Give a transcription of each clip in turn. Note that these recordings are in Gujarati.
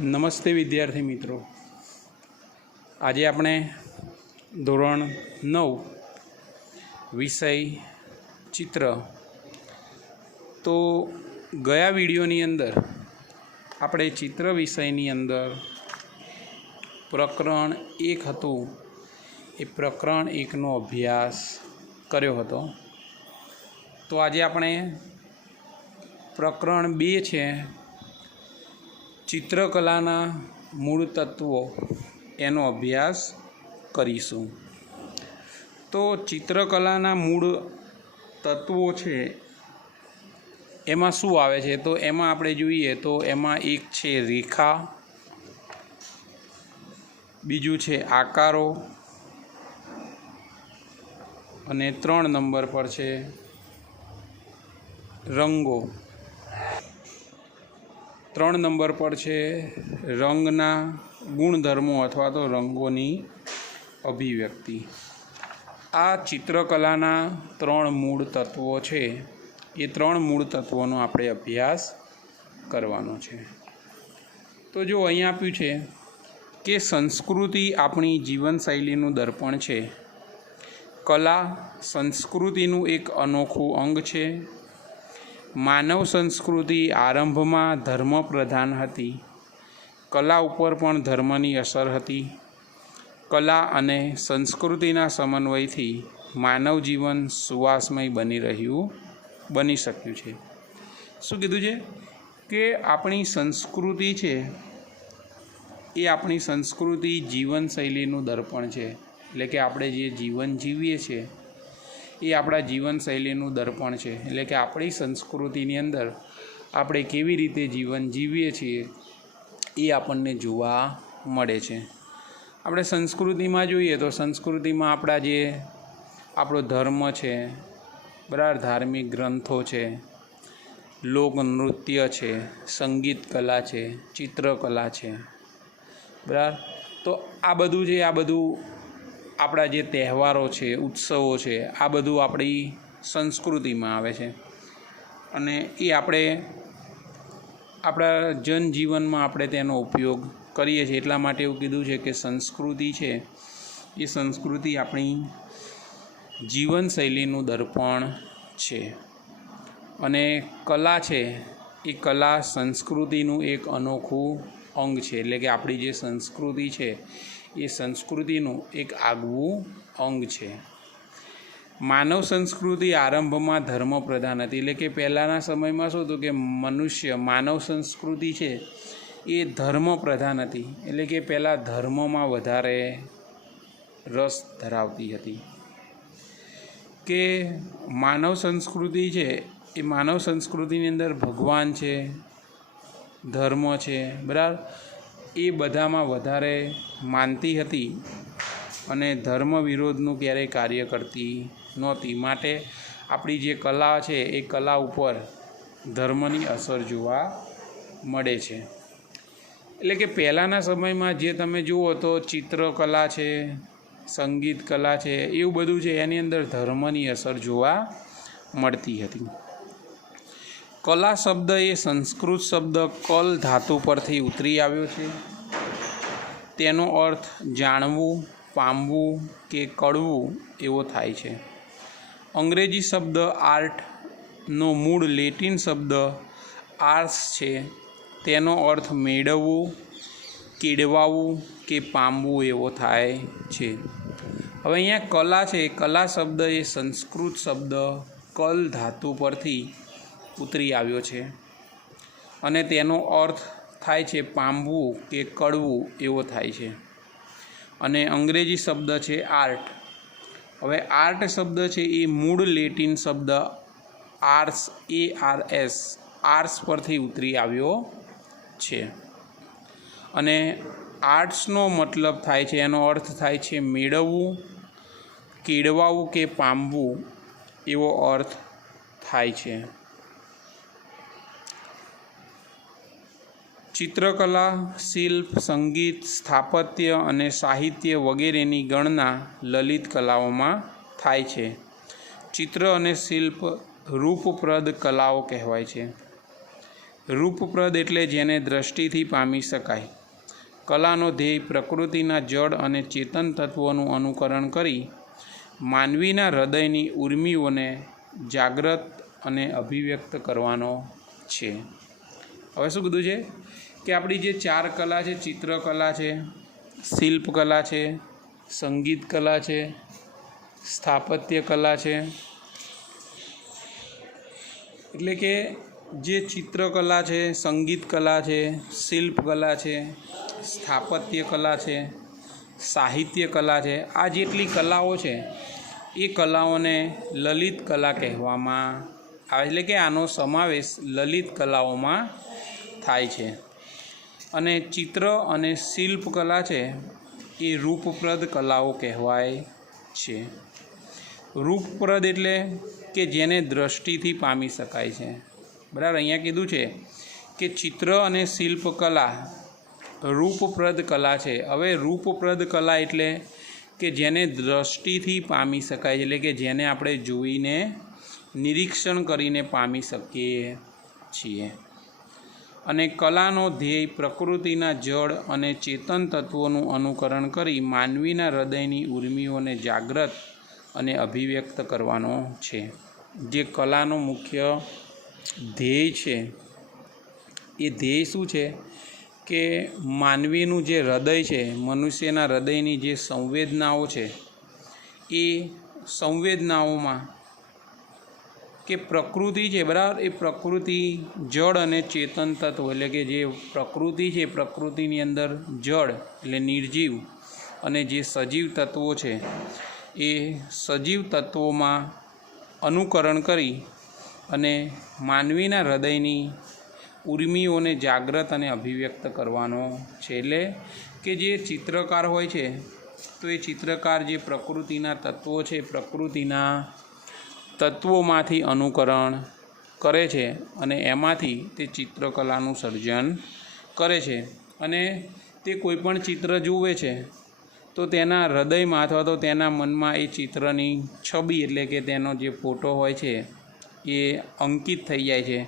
નમસ્તે વિદ્યાર્થી મિત્રો, આજે આપણે ધોરણ 9 વિષય ચિત્ર. તો ગયા વિડીયોની અંદર આપણે ચિત્ર વિષયની અંદર પ્રકરણ 1 હતું એ પ્રકરણ 1નો અભ્યાસ કર્યો હતો. તો આજે આપણે પ્રકરણ 2 છે ચિત્રકલાના મૂળ તત્વો એનો અભ્યાસ કરીશું. તો ચિત્રકલાના મૂળ તત્વો છે એમાં શું આવે છે? તો એમાં આપણે જોઈએ તો એમાં એક છે રેખા, બીજું છે આકારો અને 3 નંબર પર છે રંગો. 3 નંબર પર છે રંગના ગુણધર્મો અથવા તો રંગોની અભિવ્યક્તિ. આ ચિત્રકલાના 3 મૂળ તત્વો છે. એ 3 મૂળ તત્વોનો આપણે અભ્યાસ કરવાનો છે. તો જો અહીં આપ્યું છે કે સંસ્કૃતિ આપણી જીવનશૈલીનું દર્પણ છે. કલા સંસ્કૃતિનું એક અનોખું અંગ છે. માનવ સંસ્કૃતિ આરંભમાં ધર્મ પ્રધાન હતી. કલા ઉપર પણ ધર્મની અસર હતી. કલા અને સંસ્કૃતિના સમન્વયથી માનવ જીવન સુવાસમય બની શક્યું છે. શું કીધું છે કે આપણી સંસ્કૃતિ છે એ આપણી સંસ્કૃતિ જીવનશૈલીનું દર્પણ છે. એટલે કે આપણે જે જીવન જીવીએ છીએ એ આપણા જીવનશૈલીનું દર્પણ છે. એટલે કે આપણી સંસ્કૃતિની અંદર આપણે કેવી રીતે જીવન જીવીએ છીએ એ આપણને જોવા મળે છે. આપણે સંસ્કૃતિમાં જોઈએ તો સંસ્કૃતિમાં આપણો ધર્મ છે, બરાબર, ધાર્મિક ગ્રંથો છે, લોકનૃત્ય છે, સંગીત કલા છે, ચિત્રકલા છે, બરાબર. તો આ બધું આપણા જે તહેવારો છે, ઉત્સવો છે, આ બધું આપણી સંસ્કૃતિમાં આવે છે. અને એ આપણે આપણા જનજીવનમાં આપણે તેનો ઉપયોગ કરીએ છીએ. એટલા માટે એવું કીધું છે કે સંસ્કૃતિ છે એ સંસ્કૃતિ આપણી જીવનશૈલીનું દર્પણ છે. અને કલા છે એ કલા સંસ્કૃતિનું એક અનોખું અંગ છે. એટલે કે આપણી જે સંસ્કૃતિ છે એ સંસ્કૃતિનું એક આગવું અંગ છે. માનવ સંસ્કૃતિ આરંભમાં ધર્મ પ્રધાન હતી. એટલે કે પહેલાંના સમયમાં શું હતું કે માનવ સંસ્કૃતિ છે એ ધર્મ પ્રધાન હતી. એટલે કે પહેલાં ધર્મમાં વધારે રસ ધરાવતી હતી. કે માનવ સંસ્કૃતિ છે એ માનવ સંસ્કૃતિની અંદર ભગવાન છે, ધર્મ છે, બરાબર, એ બધામાં વધારે માનતી હતી અને ધર્મ વિરોધનું ક્યારેય કાર્ય કરતી નહોતી. માટે આપણી જે કલા છે એ કલા ઉપર ધર્મની અસર જોવા મળે છે. એટલે કે પહેલાંના સમયમાં જે તમે જુઓ તો ચિત્રકલા છે, સંગીત કલા છે, એવું બધું છે એની અંદર ધર્મની અસર જોવા મળતી હતી. કલા શબ્દ એ સંસ્કૃત શબ્દ કલ ધાતુ પરથી ઉતરી આવ્યો છે. તેનો અર્થ જાણવું, પામવું કે કળવું એવો થાય છે. અંગ્રેજી શબ્દ આર્ટનો મૂળ લેટિન શબ્દ આર્સ છે. તેનો અર્થ મેળવવું, કેળવાવું કે પામવું એવો થાય છે. હવે અહીંયા કલા છે, કલા શબ્દ એ સંસ્કૃત શબ્દ કલ ધાતુ પરથી ઉતરી આવ્યો છે અને તેનો અર્થ થાય છે પામવું કે કળવું એવો થાય છે. અને અંગ્રેજી શબ્દ છે આર્ટ. હવે આર્ટ શબ્દ છે એ મૂળ લેટિન શબ્દ આર્સ આર્સ પરથી ઉતરી આવ્યો છે. અને આર્ટ્સનો મતલબ થાય છે, એનો અર્થ થાય છે મેળવવું, કેળવાવું કે પામવું એવો અર્થ થાય છે. ચિત્રકલા, શિલ્પ, સંગીત, સ્થાપત્ય અને સાહિત્ય વગેરેની ગણના લલિત કલાઓમાં થાય છે. ચિત્ર અને શિલ્પ રૂપપ્રદ કલાઓ કહેવાય છે. રૂપપ્રદ એટલે જેને દ્રષ્ટિથી પામી શકાય। કલાનો ધ્યેય પ્રકૃતિના જડ અને ચેતન તત્વોનું અનુકરણ કરી માનવીના હૃદયની ઉર્મિઓને જાગૃત અને અભિવ્યક્ત કરવાનો છે। હવે શું કીધું છે કે આપણી જે 4 કલા છે, ચિત્રકલા છે, શિલ્પકલા છે, સંગીત કલા છે, સ્થાપત્ય કલા છે। એટલે કે જે ચિત્રકલા છે, સંગીત કલા છે, શિલ્પકલા છે, સ્થાપત્ય કલા છે, સાહિત્ય કલા છે, આ જેટલી કલાઓ છે એ કલાઓને લલિત કલા કહેવામાં આવે। એટલે કે આનો સમાવેશ લલિત કલાઓમાં થાય છે। અને ચિત્ર અને શિલ્પકલા છે એ રૂપપ્રદ કલાઓ કહેવાય છે। રૂપપ્રદ એટલે કે જેને દ્રષ્ટિથી પામી શકાય છે, બરાબર। અહીંયા કીધું છે કે ચિત્ર અને શિલ્પકલા રૂપપ્રદ કલા છે। હવે રૂપપ્રદ કલા એટલે કે જેને દ્રષ્ટિથી પામી શકાય, એટલે કે જેને આપણે જોઈને નિરીક્ષણ કરીને પામી શકીએ છીએ। અને કલાનો ધ્યેય પ્રકૃતિના જડ અને ચેતન તત્વોનું અનુકરણ કરી માનવીના હૃદયની ઉર્મિઓને જાગૃત અને અભિવ્યક્ત કરવાનો છે। જે કલાનો મુખ્ય ધ્યેય છે એ ધ્યેય શું છે કે માનવીનું જે હૃદય છે, મનુષ્યના હૃદયની જે સંવેદનાઓ છે એ સંવેદનાઓમાં કે પ્રકૃતિ છે, બરાબર, એ પ્રકૃતિ જળ અને ચેતન તત્વો, એટલે કે જે પ્રકૃતિ છે, પ્રકૃતિની અંદર જળ એટલે નિર્જીવ અને જે સજીવ તત્વો છે એ સજીવ તત્વોમાં અનુકરણ કરી અને માનવીના હૃદયની ઉર્મિઓને જાગૃત અને અભિવ્યક્ત કરવાનો છે। એટલે કે જે ચિત્રકાર હોય છે તો એ ચિત્રકાર જે પ્રકૃતિના તત્વો છે, પ્રકૃતિના તત્વોમાંથી અનુકરણ કરે છે અને એમાંથી તે ચિત્રકલાનું સર્જન કરે છે। અને તે કોઈપણ ચિત્ર જુએ છે તો તેના હૃદયમાં અથવા તો તેના મનમાં એ ચિત્રની છબી એટલે કે તેનો જે ફોટો હોય છે એ અંકિત થઈ જાય છે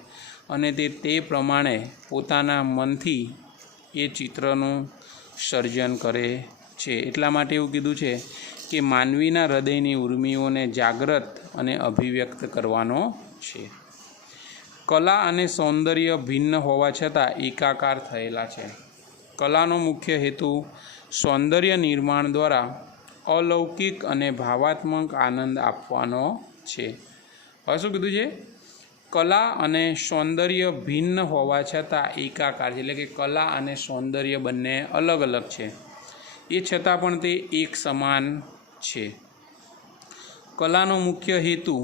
અને તે પ્રમાણે પોતાના મનથી એ ચિત્રનું સર્જન કરે છે। એટલા માટે એવું કીધું છે કે માનવીના હૃદયની ઉર્મિઓને જાગૃત અને અભિવ્યક્ત કરવાનો છે। કલા અને સૌંદર્ય ભિન્ન હોવા છતાં એકાકાર થયેલા છે। કલાનો મુખ્ય હેતુ સૌંદર્ય નિર્માણ દ્વારા અલૌકિક અને ભાવાત્મક આનંદ આપવાનો છે। હવે શું કીધું છે? કલા અને સૌંદર્ય ભિન્ન હોવા છતાં એકાકાર છે, એટલે કે કલા અને સૌંદર્ય બંને અલગ અલગ છે, એ છતાં પણ તે એક સમાન છે। કલાનો મુખ્ય હેતુ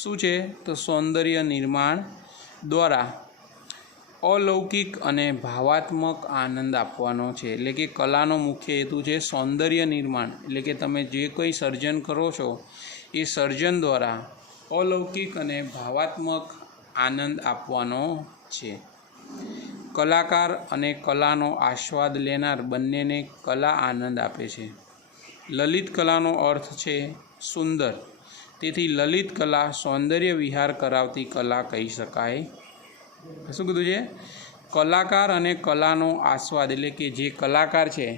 શું છે? તો સૌંદર્ય નિર્માણ દ્વારા અલૌકિક અને ભાવાત્મક આનંદ આપવાનો છે। એટલે કે કલાનો મુખ્ય હેતુ છે સૌંદર્ય નિર્માણ, એટલે કે તમે જે કંઈ સર્જન કરો છો એ સર્જન દ્વારા અલૌકિક અને ભાવાત્મક આનંદ આપવાનો છે। કલાકાર અને કલાનો આસ્વાદ લેનાર બંનેને કલા આનંદ આપે છે। લલિત કલાનો અર્થ છે સુંદર, તેથી લલિત કલા સૌંદર્ય વિહાર કરાવતી કલા કહી શકાય। શું કીધું છે? કલાકાર અને કલાનો આસ્વાદ, એટલે કે જે કલાકાર છે,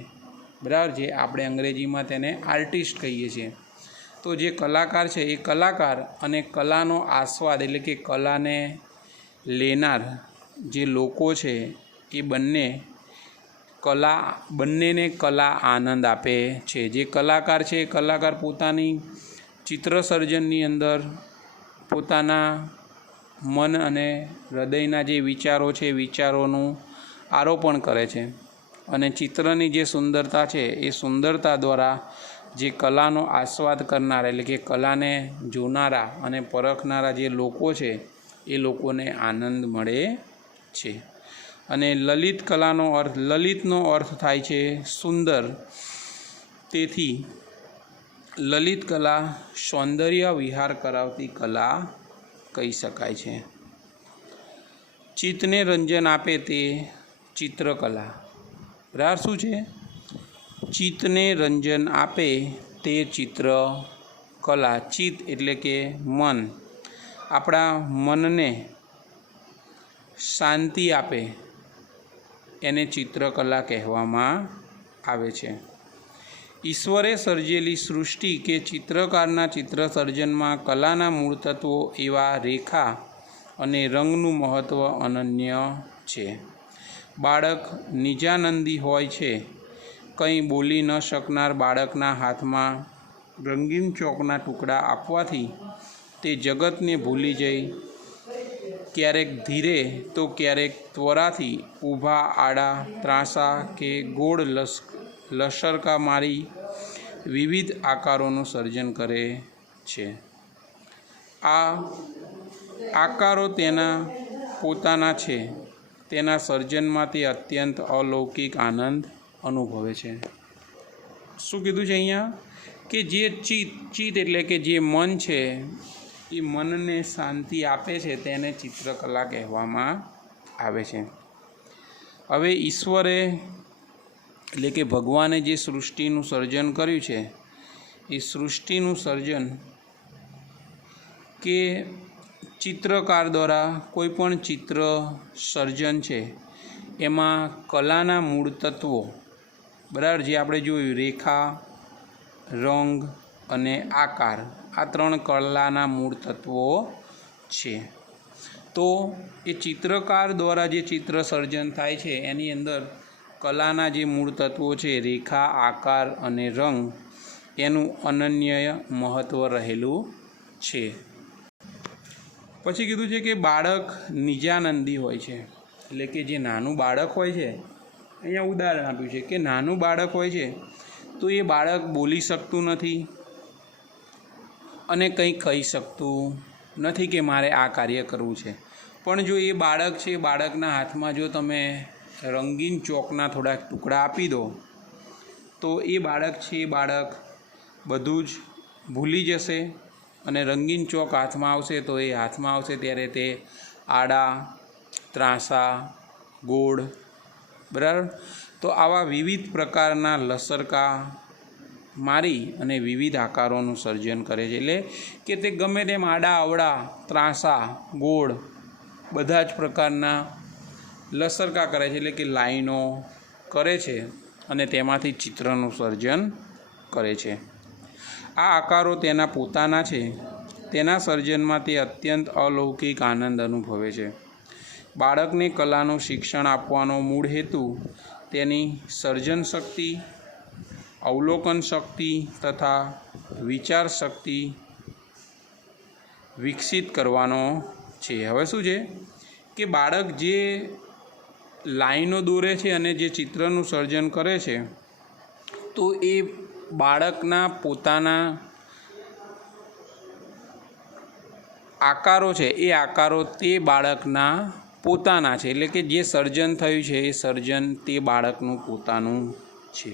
બરાબર, જે આપણે અંગ્રેજીમાં તેને આર્ટિસ્ટ કહીએ છીએ, તો જે કલાકાર છે એ કલાકાર અને કલાનો આસ્વાદ એટલે કે કલાને લેનાર જે લોકો છે એ બંનેને કલા આનંદ આપે છે। જે કલાકાર છે એ કલાકાર પોતાની ચિત્ર સર્જનની અંદર પોતાના મન અને હૃદયના જે વિચારો છે વિચારોનું આરોપણ કરે છે અને ચિત્રની જે સુંદરતા છે એ સુંદરતા દ્વારા જે કલાનો આસ્વાદ કરનારા એટલે કે કલાને જોનારા અને પરખનારા જે લોકો છે એ લોકોને આનંદ મળે છે। અને લલિત કલાનો અર્થ, લલિતનો અર્થ થાય છે સુંદર, તેથી લલિત કલા સૌંદર્ય વિહાર કરાવતી કલા કહી શકાય છે। ચિત્તને રંજન આપે તે ચિત્રકલા, બરાબર, શું છે? ચિત્તને રંજન આપે તે ચિત્રકલા। ચિત્ત એટલે કે મન, આપણા મનને શાંતિ આપે એને ચિત્રકલા કહેવામાં આવે છે. ઈશ્વરે સર્જેલી સૃષ્ટિ કે ચિત્રકારના ચિત્ર સર્જનમાં કલાના મૂળ તત્વો એવા રેખા અને રંગનું મહત્ત્વ અનન્ય છે. બાળક નિજાનંદી હોય છે. કંઈ બોલી ન શકનાર બાળકના હાથમાં રંગીન ચોકના ટુકડા આપવાથી તે જગતને ભૂલી જઈ ક્યારેક ધીરે તો ક્યારેક ત્વરાથી ઊભા આડા ત્રાંસા કે ગોળ લશરકા મારી વિવિધ આકારોનું સર્જન કરે છે. આ આકારો તેના પોતાના છે. તેના સર્જનમાં તે અત્યંત અલૌકિક આનંદ અનુભવે છે. શું કીધું છે અહીંયા? કે જે ચિત્ત એટલે કે જે મન છે એ મનને શાંતિ આપે છે તેને ચિત્રકલા કહેવામાં આવે છે. હવે ઈશ્વરે એટલે કે ભગવાને જે સૃષ્ટિનું સર્જન કર્યું છે એ સૃષ્ટિનું સર્જન કે ચિત્રકાર દ્વારા કોઈ પણ ચિત્ર સર્જન છે એમાં કલાના મૂળ તત્વો બરાબર જે આપણે જોયું રેખા, રંગ અને આકાર, આ ત્રણ કલાના મૂળ તત્વો છે. તો એ ચિત્રકાર દ્વારા જે ચિત્ર સર્જન થાય છે એની અંદર કલાના જે મૂળ તત્વો છે રેખા, આકાર અને રંગ એનું અનન્ય મહત્ત્વ રહેલું છે. પછી કીધું છે કે બાળક નિજાનંદી હોય છે એટલે કે જે નાનું બાળક હોય છે, અહીંયા ઉદાહરણ આપ્યું છે કે નાનું બાળક હોય છે તો એ બાળક બોલી શકતું નથી અને કંઈ કહી શકતું નથી કે મારે આ કાર્ય કરવું છે. પણ જો એ બાળક છે, બાળકના હાથમાં જો તમે રંગીન ચોકના થોડાક ટુકડા આપી દો તો એ બાળક છે એ બાળક બધું જ ભૂલી જશે અને રંગીન ચોક હાથમાં આવશે તો એ હાથમાં આવશે ત્યારે તે આડા ત્રાંસા ગોળ બરાબર તો આવા વિવિધ પ્રકારના લસરકા મારી અને વિવિધ આકારોનું સર્જન કરે છે. એટલે કે તે ગમે તેમ આડા અવળા ત્રાંસા ગોળ બધા જ પ્રકારના લસરકા કરે છે એટલે કે લાઈનો કરે છે અને તેમાંથી ચિત્રનું સર્જન કરે છે. આ આકારો તેના પોતાના છે. તેના સર્જનમાં તે અત્યંત અલૌકિક આનંદ અનુભવે છે. બાળકને કલાનું શિક્ષણ આપવાનો મૂળ હેતુ તેની સર્જન શક્તિ, અવલોકન શક્તિ તથા વિચાર શક્તિ વિકસિત કરવાનો છે. હવે શું છે કે બાળક જે લાઈનો દોરે છે અને જે ચિત્રનું સર્જન કરે છે તો એ બાળકના પોતાના આકારો છે એ આકારો તે બાળકના પોતાના છે એટલે કે જે સર્જન થયું છે એ સર્જન તે બાળકનું પોતાનું છે.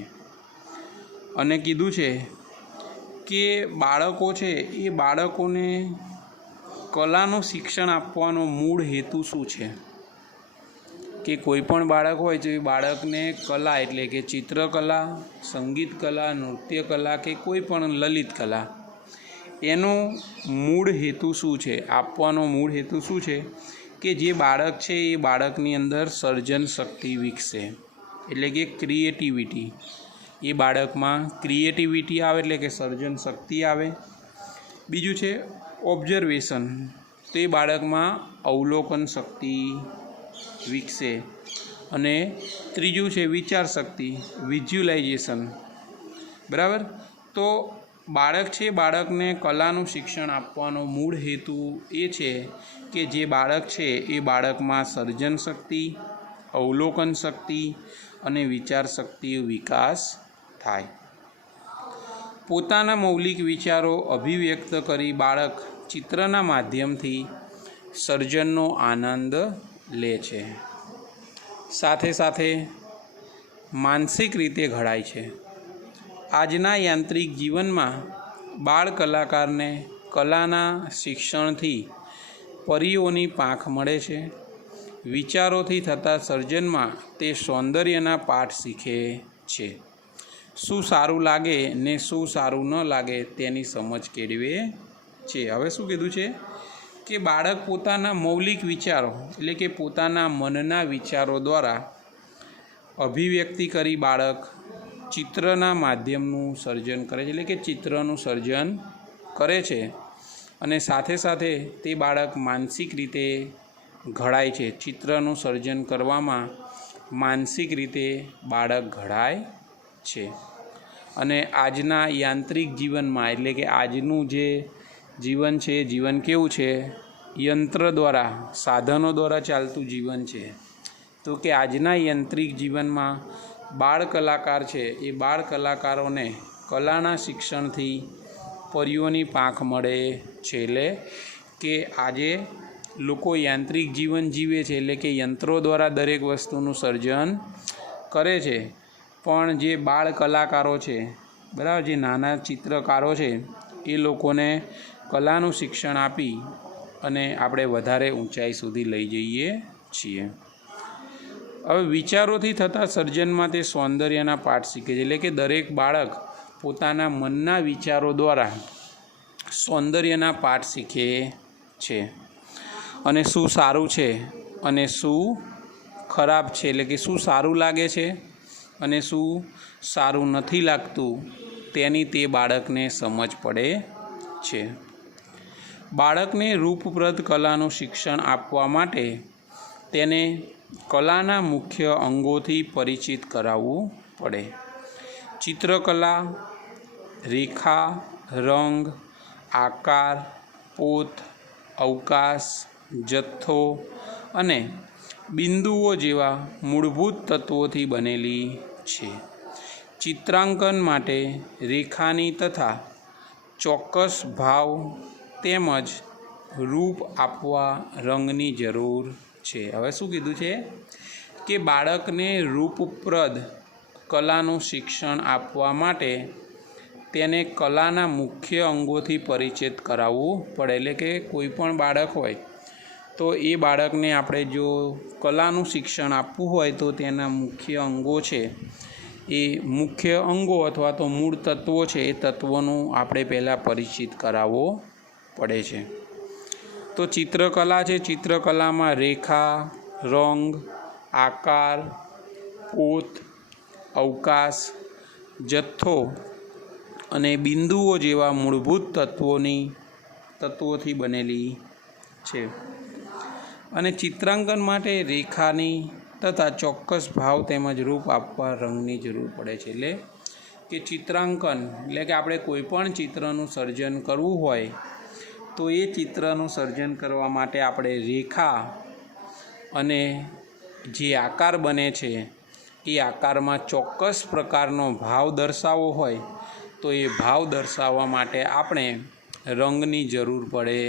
અને કીધું છે કે બાળકો છે એ બાળકોને કલાનું શિક્ષણ આપવાનો મૂળ હેતુ શું છે કે કોઈ પણ બાળક હોય તો એ બાળકને કલા એટલે કે ચિત્રકલા, સંગીત કલા, નૃત્ય કલા કે કોઈ પણ લલિત કલા એનો મૂળ હેતુ શું છે, આપવાનો મૂળ હેતુ શું છે કે જે બાળક છે એ બાળકની અંદર સર્જન શક્તિ વિકસે એટલે કે ક્રિએટિવિટી, એ બાળકમાં ક્રિએટિવિટી આવે એટલે કે સર્જન શક્તિ આવે. બીજું છે ઓબ્ઝર્વેશન, તો એ બાળકમાં અવલોકન શક્તિ વિકસે. અને ત્રીજું છે વિચાર શક્તિ, વિઝ્યુલાઇઝેશન બરાબર. તો બાળક છે બાળકને કલાનું શિક્ષણ આપવાનો મૂળ હેતુ એ છે કે જે બાળક છે એ બાળકમાં સર્જન શક્તિ, અવલોકન શક્તિ અને વિચાર શક્તિ વિકાસ થાય. પોતાના મૌલિક વિચારો અભિવ્યક્ત કરી બાળક ચિત્રના માધ્યમથી સર્જનનો આનંદ લે છે. સાથે સાથે માનસિક રીતે ઘડાય છે. આજના યાંત્રિક જીવનમાં બાળ કલાકારને કલાના શિક્ષણથી પરીઓની પાંખ મળે છે. વિચારોથી થતા સર્જનમાં તે સૌંદર્યના પાઠ શીખે છે. શું સારું લાગે ને શું સારું ન લાગે તેની સમજ કેળવે છે. હવે શું કીધું છે કે બાળક પોતાના મૌલિક વિચારો એટલે કે પોતાના મનના વિચારો દ્વારા અભિવ્યક્તિ કરી બાળક ચિત્રના માધ્યમનું સર્જન કરે છે, એટલે કે ચિત્રનું સર્જન કરે છે અને સાથે સાથે તે બાળક માનસિક રીતે ઘડાય છે. ચિત્રનું સર્જન કરવામાં માનસિક રીતે બાળક ઘડાય છે. અને આજના યાંત્રિક જીવનમાં એટલે કે આજનું જે જીવન છે એ જીવન કેવું છે? યંત્ર દ્વારા, સાધનો દ્વારા ચાલતું જીવન છે. તો કે આજના યાંત્રિક જીવનમાં બાળ કલાકાર છે એ બાળ કલાકારોને કલાના શિક્ષણથી પરીઓની પાંખ મળે છે. એટલે કે આજે લોકો યાંત્રિક જીવન જીવે છે, એટલે કે યંત્રો દ્વારા દરેક વસ્તુનું સર્જન કરે છે, પણ જે બાળ કલાકારો છે, બરાબર, જે નાના ચિત્રકારો છે એ લોકોને કલાનું શિક્ષણ આપી અને આપણે વધારે ઊંચાઈ સુધી લઈ જઈએ છીએ. હવે વિચારોથી થતા સર્જનમાં તે સૌંદર્યના પાઠ શીખે છે, એટલે કે દરેક બાળક પોતાના મનના વિચારો દ્વારા સૌંદર્યના પાઠ શીખે છે. અને શું સારું છે અને શું ખરાબ છે, એટલે કે શું સારું લાગે છે અને શું સારું નથી લાગતું તેની તે બાળકને સમજ પડે છે. બાળકને રૂપપ્રદ કલાનું શિક્ષણ આપવા માટે તેને કલાના મુખ્ય અંગોથી પરિચિત કરાવવું પડે. ચિત્રકલા રેખા, રંગ, આકાર, પોત, અવકાશ, જથ્થો અને બિંદુઓ જેવા મૂળભૂત તત્વોથી બનેલી છે. ચિત્રાંકન માટે રેખાની તથા ચોક્કસ ભાવ તેમજ રૂપ આપવા રંગની જરૂર છે. હવે શું કીધું છે કે બાળકને રૂપપ્રદ કલાનું શિક્ષણ આપવા માટે તેને કલાના મુખ્ય અંગોથી પરિચિત કરાવવું પડે. એટલે કે કોઈ પણ બાળક હોય તો એ બાળકને આપણે જો કલાનું શિક્ષણ આપવું હોય તો તેના મુખ્ય અંગો છે એ મુખ્ય અંગો અથવા તો મૂળ તત્વો છે એ તત્વોનું આપણે પહેલાં પરિચિત કરાવવો પડે છે. તો ચિત્રકલા છે, ચિત્રકલામાં રેખા, રંગ, આકાર, પોત, અવકાશ, જથ્થો અને બિંદુઓ જેવા મૂળભૂત તત્વોથી બનેલી છે. અને ચિત્રાંકન માટે રેખાની તથા ચોક્કસ ભાવ તેમજ રૂપ આપવા રંગની જરૂર પડે છે. એટલે કે ચિત્રાંકન એટલે કે આપણે કોઈ પણ ચિત્રનું સર્જન કરવું હોય તો એ ચિત્રનું સર્જન કરવા માટે આપણે રેખા અને જે આકાર બને છે એ આકારમાં ચોક્કસ પ્રકારનો ભાવ દર્શાવવો હોય તો એ ભાવ દર્શાવવા માટે આપણે રંગની જરૂર પડે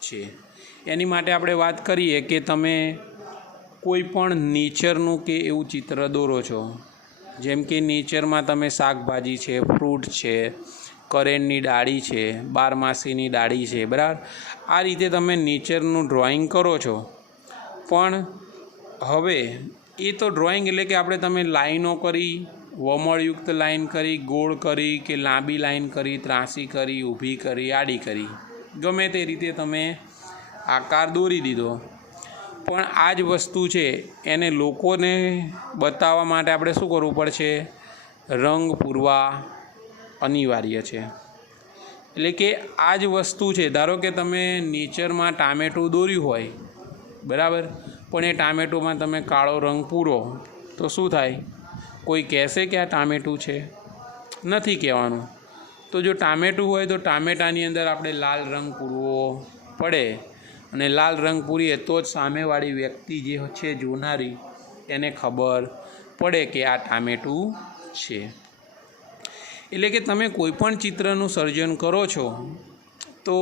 છે. એની માટે આપણે વાત કરીએ કે તમે કોઈ પણ નેચરનું કે એવું ચિત્ર દોરો છો, જેમ કે નેચરમાં તમે શાકભાજી છે, ફ્રૂટ છે, કરેણની ડાળી છે, બારમાસીની ડાળી છે, બરાબર, આ રીતે તમે નેચરનું ડ્રોઈંગ કરો છો. પણ હવે એ તો ડ્રોઈંગ એટલે કે તમે લાઈનો કરી, વમળયુક્ત લાઈન કરી, ગોળ કરી કે લાંબી લાઈન કરી, ત્રાંસી કરી, ઊભી કરી, આડી કરી, ગમે તે રીતે તમે આકાર દોરી દીધો. પણ આ જ વસ્તુ છે એને લોકોને બતાવવા માટે આપણે શું કરવું પડશે? રંગ પૂરવા અનિવાર્ય છે. એટલે કે આ જ વસ્તુ છે, ધારો કે તમે નેચરમાં ટામેટું દોર્યું હોય, બરાબર, પણ એ ટામેટુંમાં તમે કાળો રંગ પૂરો તો શું થાય? કોઈ કહેશે કે આ ટામેટું છે? નથી કહેવાનું. તો જો ટામેટું હોય તો ટામેટાની અંદર આપણે લાલ રંગ પૂરવો પડે અને લાલ રંગ પૂરીએ તો જ સામેવાળી વ્યક્તિ જે છે જોનારી એને ખબર પડે કે આ ટામેટું છે. એટલે કે તમે કોઈ પણ ચિત્રનું સર્જન કરો છો તો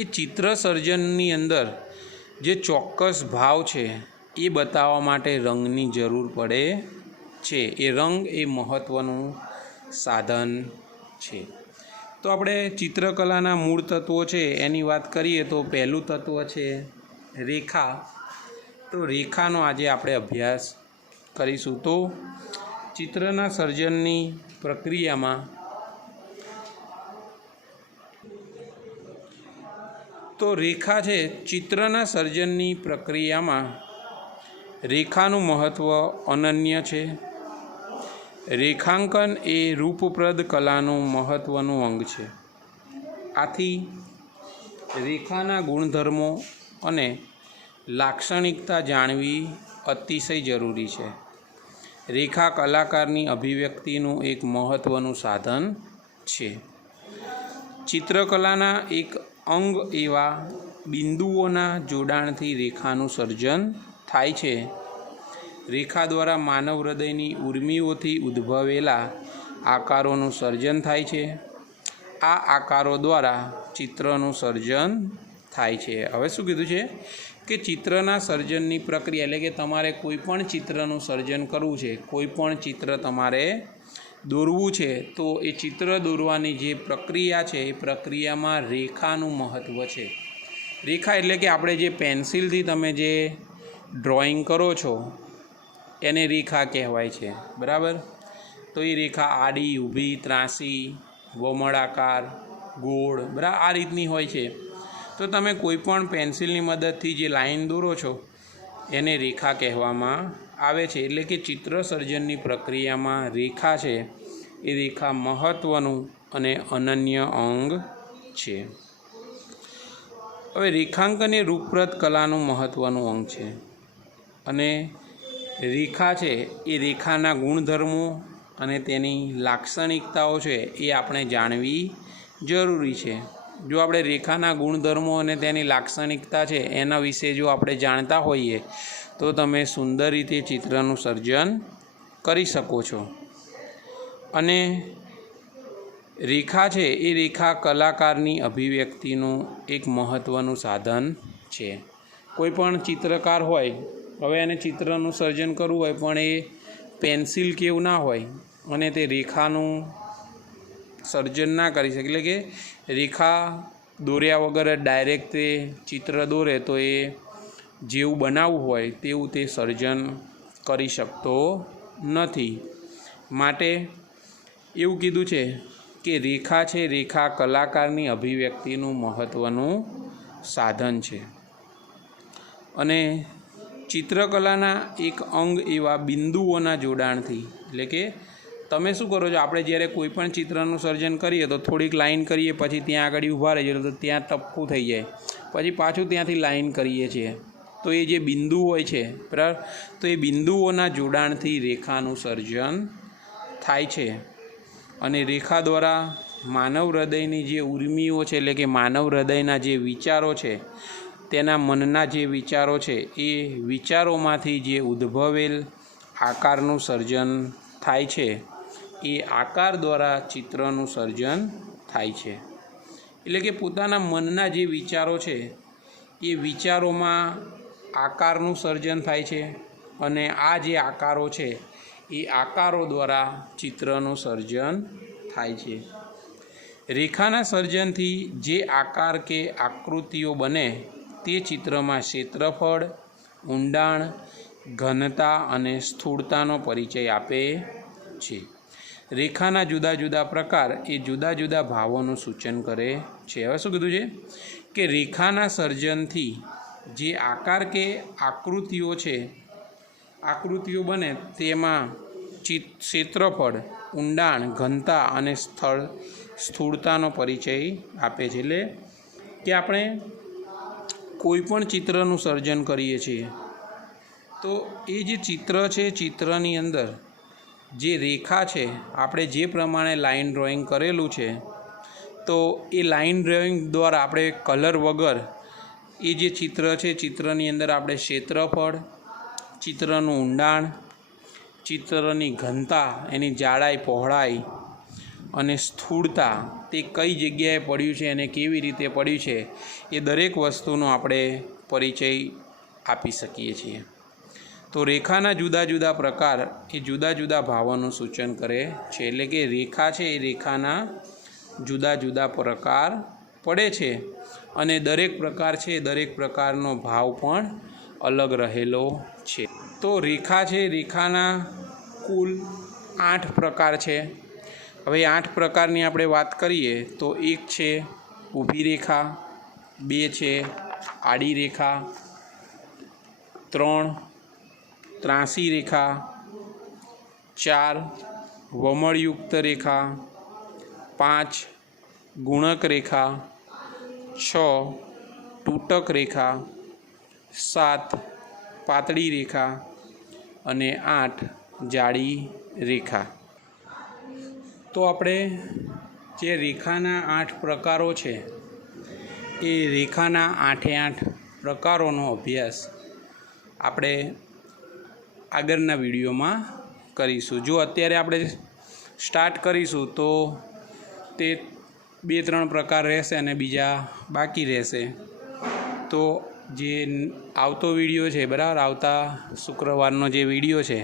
એ ચિત્ર સર્જનની અંદર જે ચોક્કસ ભાવ છે એ બતાવવા માટે રંગની જરૂર પડે છે. એ રંગ એ મહત્ત્વનું સાધન છે. તો આપણે ચિત્રકલાના મૂળ તત્વો છે એની વાત કરીએ તો પહેલું તત્વ છે રેખા. તો રેખાનો આજે આપણે અભ્યાસ કરીશું. તો ચિત્રના સર્જનની પ્રક્રિયામાં તો રેખા છે ચિત્રના સર્જનની પ્રક્રિયામાં રેખાનું મહત્ત્વ અનન્ય છે. રેખાંકન એ રૂપપ્રદ કલાનું મહત્ત્વનું અંગ છે. આથી રેખાના ગુણધર્મો અને લાક્ષણિકતા જાણવી અતિશય જરૂરી છે. રેખા કલાકારની અભિવ્યક્તિનું એક મહત્ત્વનું સાધન છે. ચિત્રકલાના એક અંગ એવા બિંદુઓના જોડાણથી રેખાનું સર્જન થાય છે. રેખા દ્વારા માનવ હૃદયની ઉર્મિઓથી ઉદ્ભવેલા આકારોનું સર્જન થાય છે. આ આકારો દ્વારા ચિત્રનું સર્જન થાય છે. હવે શું કીધું છે કે ચિત્રના સર્જનની પ્રક્રિયા એટલે કે તમારે કોઈ પણ ચિત્રનું સર્જન કરવું છે, કોઈ પણ ચિત્ર તમારે દોરવું છે, તો એ ચિત્ર દોરવાની જે પ્રક્રિયા છે એ પ્રક્રિયામાં રેખાનું મહત્ત્વ છે. રેખા એટલે કે આપણે જે પેન્સિલથી તમે જે ડ્રોઈંગ કરો છો એને રેખા કહેવાય છે. બરાબર. તો એ રેખા આડી, ઊભી, ત્રાંસી, વમળાકાર, ગોળ, બરાબર આ રીતની હોય છે. તો તમે કોઈ પણ પેન્સિલની મદદથી જે લાઈન દોરો છો એને રેખા કહેવામાં આવે છે. એટલે કે ચિત્ર સર્જનની પ્રક્રિયામાં રેખા છે એ રેખા મહત્ત્વનું અને અનન્ય અંગ છે. હવે રેખાંકન એ રૂપપ્રદ કલાનું મહત્ત્વનું અંગ છે અને રેખા છે એ રેખાના ગુણધર્મો અને તેની લાક્ષણિકતાઓ છે એ આપણે જાણવી જરૂરી છે. જો આપણે રેખાના ગુણધર્મો અને તેની લાક્ષણિકતા છે એના વિશે જો આપણે જાણતા હોઈએ તો તમે સુંદર રીતે ચિત્રનું સર્જન કરી શકો છો. અને રેખા છે એ રેખા કલાકારની અભિવ્યક્તિનું એક મહત્ત્વનું સાધન છે. કોઈ પણ ચિત્રકાર હોય, હવે એને ચિત્રનું સર્જન કરવું હોય પણ એ પેન્સિલ કેવું ના હોય અને તે રેખાનું સર્જન ના કરી શકે, એટલે કે રેખા દોર્યા વગર ડાયરેક્ટ તે ચિત્ર દોરે તો એ જેવું બનાવવું હોય તેવું તે સર્જન કરી શકતો નથી. માટે એવું કીધું છે કે રેખા છે રેખા કલાકારની અભિવ્યક્તિનું મહત્ત્વનું સાધન છે. અને ચિત્રકલાના એક અંગ એવા બિંદુઓના જોડાણથી, એટલે કે તમે શું કરો છો, આપણે જ્યારે કોઈ પણ ચિત્રનું સર્જન કરીએ તો થોડીક લાઈન કરીએ, પછી ત્યાં આગળ ઊભા રહીએ તો ત્યાં ટપકું થઈ જાય, પછી પાછું ત્યાંથી લાઈન કરીએ છીએ. તો એ જે બિંદુ હોય છે બરાબર, તો એ બિંદુઓના જોડાણથી રેખાનું સર્જન થાય છે. અને રેખા દ્વારા માનવ હૃદયની જે ઉર્મિઓ છે, એટલે કે માનવ હૃદયના જે વિચારો છે, તેના મનના જે વિચારો છે એ વિચારોમાંથી જે ઉદ્ભવેલ આકારનું સર્જન થાય છે. એ આકાર દ્વારા ચિત્રનું સર્જન થાય છે. એટલે કે પોતાના મનના જે વિચારો છે એ વિચારોમાં આકારનું સર્જન થાય છે અને આ જે આકારો છે એ આકારો દ્વારા ચિત્રનું સર્જન થાય છે. રેખાના સર્જનથી જે આકાર કે આકૃતિઓ બને તે ચિત્રમાં ક્ષેત્રફળ, ઊંડાણ, ઘનતા અને સ્થૂળતાનો પરિચય આપે છે. રેખાના જુદા જુદા પ્રકાર એ જુદા જુદા ભાવોનું સૂચન કરે છે. હવે શું કીધું છે કે રેખાના સર્જનથી જે આકાર કે આકૃતિઓ બને તેમાં ક્ષેત્રફળ, ઊંડાણ, ઘનતા અને સ્થૂળતાનો પરિચય આપે છે. એટલે કે આપણે કોઈ પણ ચિત્રનું સર્જન કરીએ છીએ તો એ જે ચિત્ર છે, ચિત્રની અંદર જે રેખા છે, આપણે જે પ્રમાણે લાઇન ડ્રોઈંગ કરેલું છે તો એ લાઇન ડ્રોઈંગ દ્વારા આપણે કલર વગર એ જે ચિત્ર છે, ચિત્રની અંદર આપણે ક્ષેત્રફળ, ચિત્રનું ઊંડાણ, ચિત્રની ઘનતા, એની જાડાઈ, પહોળાઈ અને સ્થૂળતા, તે કઈ જગ્યાએ પડ્યું છે અને કેવી રીતે પડ્યું છે એ દરેક વસ્તુનો આપણે પરિચય આપી શકીએ છીએ. તો રેખાના જુદા જુદા પ્રકાર એ જુદા જુદા ભાવોનું સૂચન કરે છે. એટલે કે રેખા છે એ રેખાના જુદા જુદા પ્રકાર પડે છે અને દરેક પ્રકાર છે દરેક પ્રકારનો ભાવ પણ અલગ રહેલો છે. તો રેખા છે રેખાના કુલ 8 પ્રકાર છે. હવે 8 પ્રકારની આપણે વાત કરીએ તો એક છે ઊભી રેખા, 2 છે આડી રેખા, 3 ત્રાંસી રેખા, 4 વમળયુક્ત રેખા, 5 ગુણક રેખા, 6 તૂટક રેખા, 7 પાતળી રેખા અને 8 જાડી રેખા. તો આપણે જે રેખાના 8 પ્રકારો છે એ રેખાના 8 પ્રકારોનો અભ્યાસ આપણે આગળના વિડીયોમાં કરીશું. જો અત્યારે આપણે સ્ટાર્ટ કરીશું તો તે 2-3 પ્રકાર રહેશે અને બીજા બાકી રહેશે. તો જે આવતો વિડીયો છે બરાબર, આવતા શુક્રવારનો જે વિડીયો છે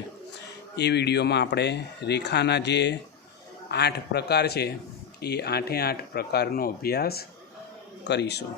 એ વિડીયોમાં આપણે રેખાના જે 8 પ્રકાર છે એ 8 પ્રકારનો અભ્યાસ કરીશું.